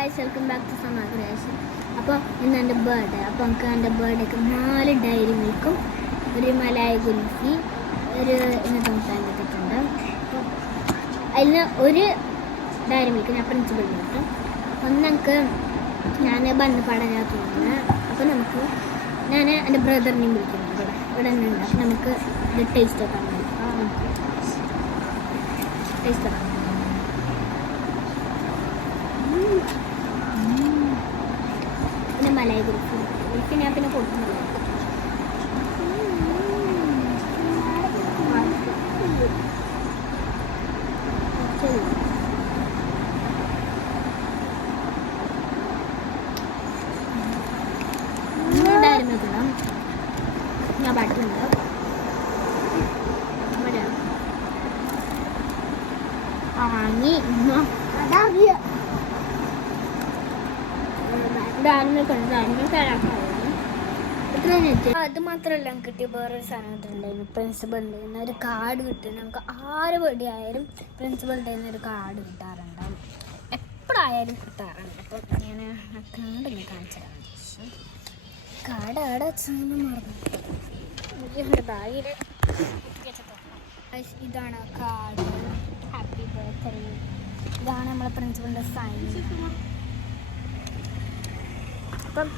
Guys, welcome back to summer creation. അപ്പോൾ ഇന്ന് എൻ്റെ ബർത്ത്ഡേ. അപ്പോൾ നമുക്ക് എൻ്റെ ബർത്ത്ഡേക്ക് 4 ഡയറി മിൽക്കും ഒരു മലായ കുൽഫി ഒരു ഇന്നത്തെ മുട്ടായി കിട്ടിയിട്ടുണ്ട്. അപ്പോൾ അതിൽ ഒരു ഡയറി മിൽക്ക് ഞാൻ പ്രിൻസിപ്പൽ കിട്ടും. ഒന്ന് നമുക്ക് ഞാൻ ബന്ന് പഠനത്ത് തോന്നുന്നത്. അപ്പോൾ നമുക്ക് ഞാൻ എൻ്റെ ബ്രദറിനെയും വിളിക്കുന്നുണ്ട്. ഇവിടെ തന്നെ ഉണ്ട്. അപ്പോൾ നമുക്ക് ഇത് ടേസ്റ്റ് ആക്കാൻ ടേസ്റ്റ് ആക്കാം. പിന്നെ മലായ കുൽഫി ഞാൻ പിന്നെ കൊടുക്കുന്നില്ല. ഡയറി മിൽക്കുണ്ടാവും. ഞാൻ ബട്ടറുണ്ട്. വാങ്ങി അത് മാത്രമല്ല കിട്ടിയ വേറൊരു സാധനം കിട്ടുന്നുണ്ടായിരുന്നു. പ്രിൻസിപ്പൽ ഡേ ഒരു കാർഡ് കിട്ടും. നമുക്ക് 6 ബർത്ത്ഡേ ആയാലും പ്രിൻസിപ്പൽ ഡേ ഒരു കാർഡ് കിട്ടാറുണ്ടാവും. എപ്പോഴായാലും കിട്ടാറുണ്ട്. അപ്പം ഞാൻ ആ കാർഡ് ഒന്ന് കാണിച്ചു തരാം. കാർഡ് അവിടെ വെച്ചാൽ മറന്നു ബാഗിൽ. ഇതാണ് കാർഡ്. Happy birthday. ഇതാണ് നമ്മളെ പ്രിൻസിപ്പളിൻ്റെ സൈൻ. അപ്പം